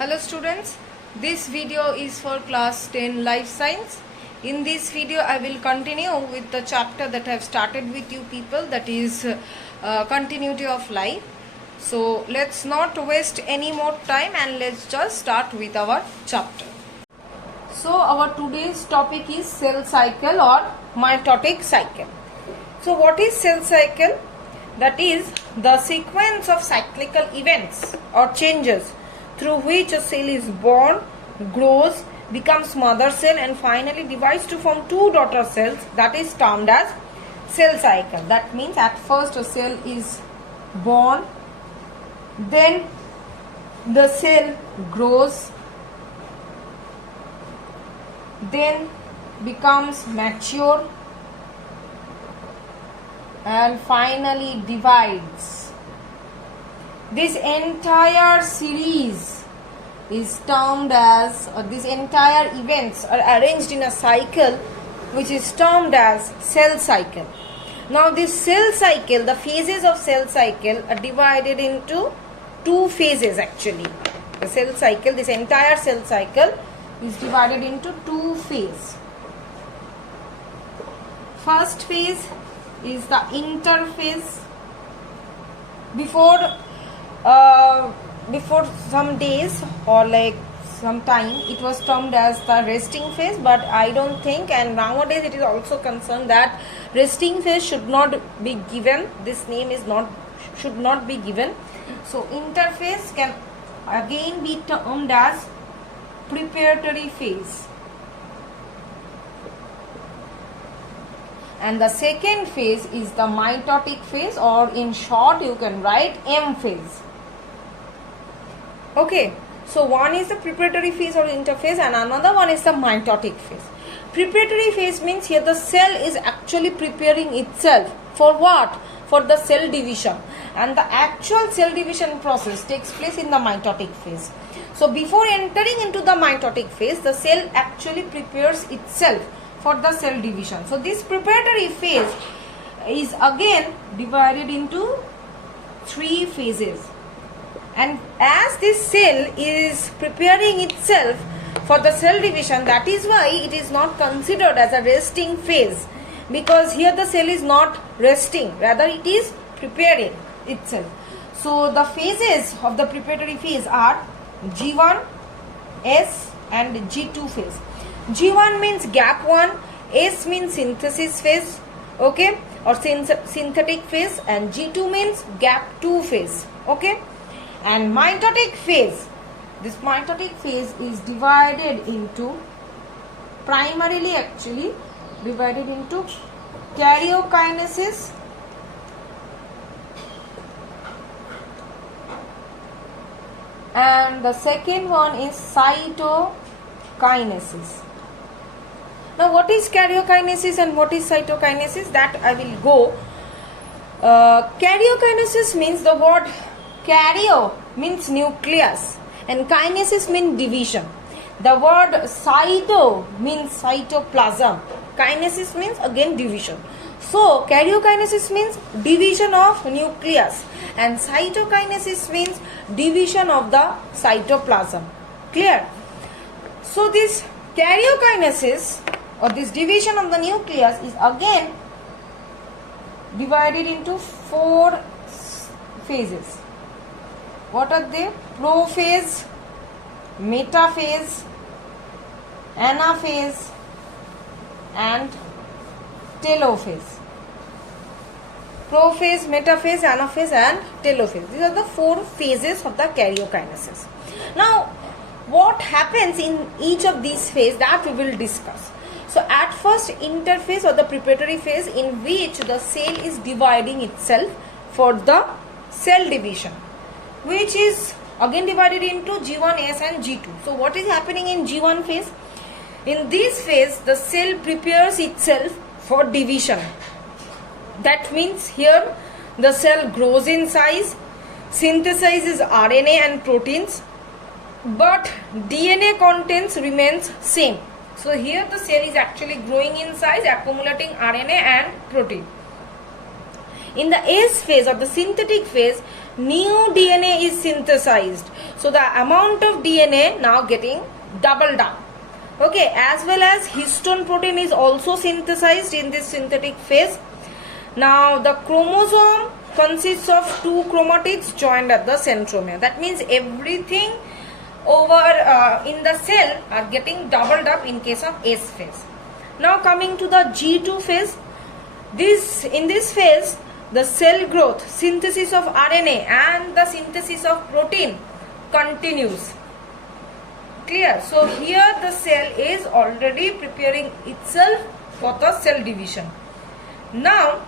Hello students, this video is for class 10 life science. In this video I will continue with the chapter that I have started with you people, that is continuity of life. So let's not waste any more time and let's just start with our chapter. So our today's topic is cell cycle or mitotic cycle. So what is cell cycle? That is the sequence of cyclical events or changes through which a cell is born, grows, becomes mother cell and finally divides to form two daughter cells, that is termed as cell cycle. That means at first a cell is born, then the cell grows, then becomes mature and finally divides. This entire series is termed as, this entire events are arranged in a cycle which is termed as cell cycle. Now this cell cycle, the phases of cell cycle are divided into two phases actually. The cell cycle, this entire cell cycle is divided into two phases. First phase is the interphase. Before some days or like some time it was termed as the resting phase, but I don't think, and nowadays it is also concerned that resting phase should not be given. This name should not be given. So interphase can again be termed as preparatory phase. And the second phase is the mitotic phase, or in short you can write M phase. Okay, so one is the preparatory phase or interphase and another one is the mitotic phase. Preparatory phase means here the cell is actually preparing itself for what? For the cell division, and the actual cell division process takes place in the mitotic phase. So before entering into the mitotic phase, the cell actually prepares itself for the cell division. So this preparatory phase is again divided into three phases. And as this cell is preparing itself for the cell division, that is why it is not considered as a resting phase, because here the cell is not resting, rather it is preparing itself. So the phases of the preparatory phase are G1, S and G2 phase. G1 means gap 1, S means synthesis phase, okay, or synthetic phase, and G2 means gap 2 phase, okay. And mitotic phase, this mitotic phase is divided into, primarily actually divided into karyokinesis and the second one is cytokinesis. Now what is karyokinesis and what is cytokinesis, that I will go. Karyokinesis means, the word karyo means nucleus and kinesis means division. The word cyto means cytoplasm. Kinesis means again division. So karyokinesis means division of nucleus and cytokinesis means division of the cytoplasm. Clear? So this karyokinesis or this division of the nucleus is again divided into four phases. What are they? Prophase, metaphase, anaphase and telophase. Prophase, metaphase, anaphase and telophase. These are the four phases of the karyokinesis. Now what happens in each of these phases, that we will discuss. So at first, interphase or the preparatory phase, in which the cell is dividing itself for the cell division, which is again divided into G1, S and G2. So what is happening in G1 phase? In this phase, the cell prepares itself for division. That means here the cell grows in size, synthesizes RNA and proteins, but DNA contents remains same. So here the cell is actually growing in size, accumulating RNA and protein. In the S phase or the synthetic phase, new DNA is synthesized. So the amount of DNA now getting doubled up. Okay, as well as histone protein is also synthesized in this synthetic phase. Now the chromosome consists of 2 chromatids joined at the centromere. That means everything over in the cell are getting doubled up in case of S phase. Now coming to the G2 phase. In this phase, the cell growth, synthesis of RNA and the synthesis of protein continues. Clear? So here the cell is already preparing itself for the cell division. Now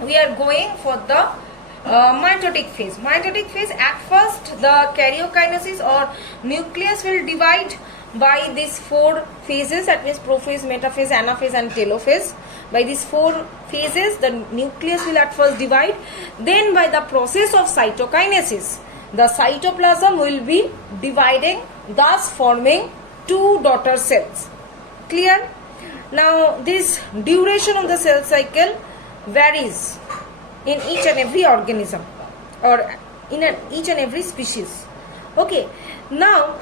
we are going for the mitotic phase. Mitotic phase, at first the karyokinesis or nucleus will divide by these 4 phases, that means prophase, metaphase, anaphase and telophase. By these 4 phases, the nucleus will at first divide. Then by the process of cytokinesis, the cytoplasm will be dividing, thus forming 2 daughter cells. Clear? Now this duration of the cell cycle varies in each and every organism or in each and every species. Okay. Now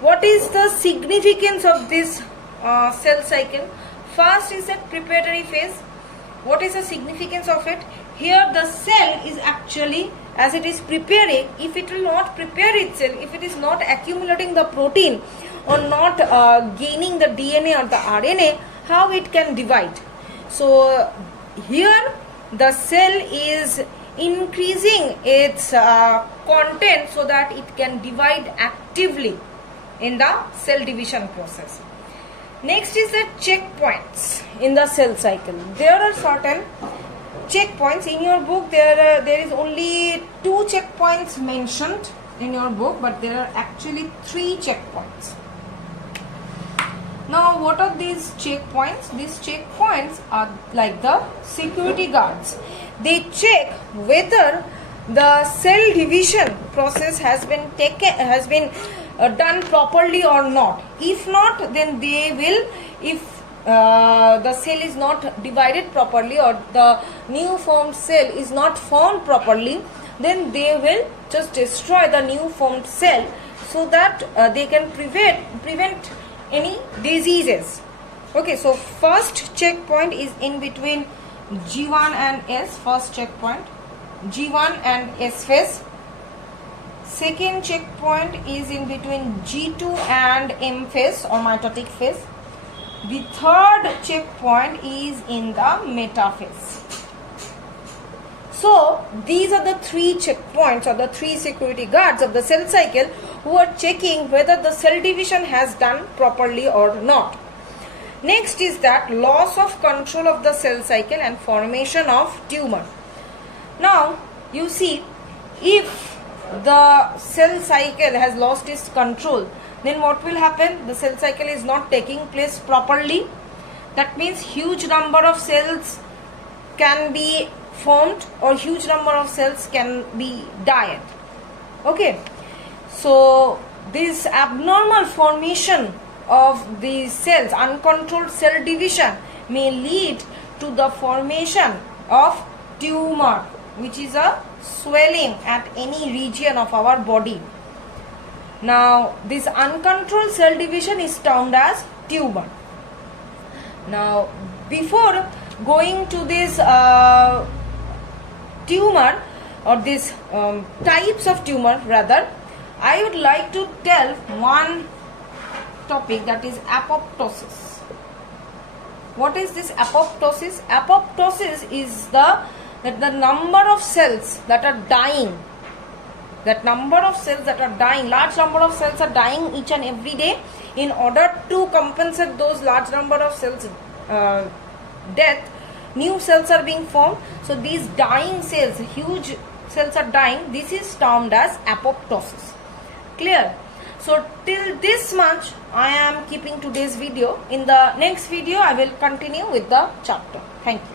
what is the significance of this cell cycle? First is that preparatory phase. What is the significance of it? Here the cell is actually, as it is preparing, if it will not prepare itself, if it is not accumulating the protein or not gaining the DNA or the RNA, how it can divide? So here the cell is increasing its content so that it can divide actively in the cell division process. Next is the checkpoints in the cell cycle. There are certain checkpoints in your book. There is only 2 checkpoints mentioned in your book, but there are actually 3 checkpoints. Now what are these checkpoints? These checkpoints are like the security guards. They check whether the cell division process has been done properly or not. If not, then they will, if the cell is not divided properly or the new formed cell is not formed properly, then they will just destroy the new formed cell so that they can prevent any diseases. Okay, so first checkpoint is in between G1 and S, first checkpoint, G1 and S phase. Second checkpoint is in between G2 and M phase or mitotic phase. The third checkpoint is in the metaphase. So these are the 3 checkpoints or the 3 security guards of the cell cycle who are checking whether the cell division has done properly or not. Next is that loss of control of the cell cycle and formation of tumor. Now you see, if the cell cycle has lost its control, then what will happen? The cell cycle is not taking place properly. That means huge number of cells can be formed or huge number of cells can be died. Okay, so this abnormal formation of these cells, uncontrolled cell division, may lead to the formation of tumor, which is a swelling at any region of our body. Now this uncontrolled cell division is termed as tumor. Now before going to this tumor or these types of tumor rather, I would like to tell one topic, that is apoptosis. What is this apoptosis? Apoptosis is that the number of cells that are dying, large number of cells are dying each and every day. In order to compensate those large number of cells death, new cells are being formed. So these dying cells, huge cells are dying, this is termed as apoptosis. Clear? So till this much I am keeping today's video. In the next video I will continue with the chapter. Thank you.